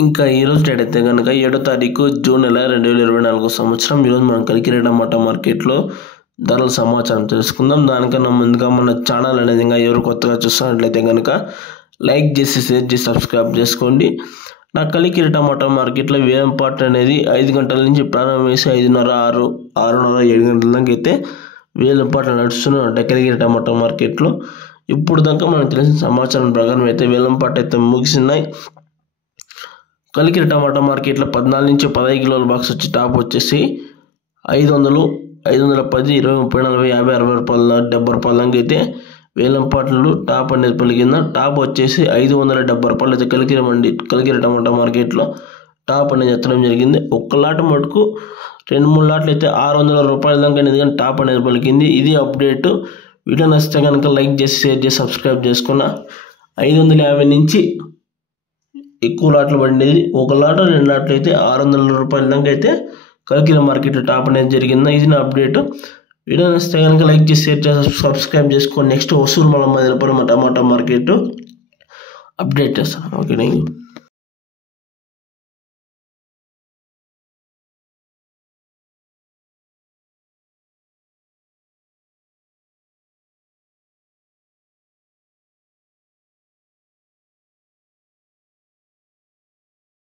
ఇంకా ఈరోజు డేట్ అయితే కనుక 7వ తారీఖు జూన్ నెల 2024 సంవత్సరం. ఈరోజు మనం కలికిరి టమాటా మార్కెట్లో ధరల సమాచారం తెలుసుకుందాం. దానికన్నా ముందుగా మన ఛానల్ అనేది ఇంకా ఎవరు కొత్తగా చూస్తున్నట్లయితే కనుక లైక్ చేసి షేర్ చేసి సబ్స్క్రైబ్ చేసుకోండి. నా కలికిరి టమాటా మార్కెట్లో వేలం పాట అనేది 5 గంటల నుంచి ప్రారంభమేసి 5:30, 6, 6:30, 7 గంటల దాకా అయితే వేలం పాట నడుస్తున్నాయి కలికిరి టమాటా మార్కెట్లో. ఇప్పుడు దాకా మనకు తెలిసిన సమాచారం ప్రకారం అయితే వేలం పాట అయితే ముగిసినాయి. కలికిరి టమాటా మార్కెట్లో 14 నుంచి 15 కిలోల బాక్స్ వచ్చి టాప్ వచ్చేసి 500, 510, 20, 30, 40, 50, 60 రూపాయల 70 రూపాయల దాకా అయితే వేలం పాటలు టాప్ అనేది పలికింది. టాప్ వచ్చేసి 570 రూపాయలు అయితే కలికిరి టమాటా మార్కెట్లో టాప్ అనేది ఎత్తడం జరిగింది. ఒక్క లాట్ మటుకు 2-3 లాట్లు అయితే 600 రూపాయల దాకా అనేది కానీ టాప్ అనేది పలికింది. ఇది అప్డేట్. వీడియో నచ్చితే కనుక లైక్ చేసి షేర్ చేసి సబ్స్క్రైబ్ చేసుకున్న 550 నుంచి ఎక్కువ లాట్లు పడినది. ఒక లాట్ 2 లాట్లు అయితే 600 రూపాయల దాకా అయితే కలికిరి మార్కెట్ టాప్ అనేది జరిగింది. ఇది నా అప్డేట్. వీడియో నచ్చితే కనుక లైక్ చేసి షేర్ చేసి సబ్స్క్రైబ్ చేసుకోండి. నెక్స్ట్ వసూలు మనం టమాటా మార్కెట్ అప్డేట్ చేస్తాను. ఓకే.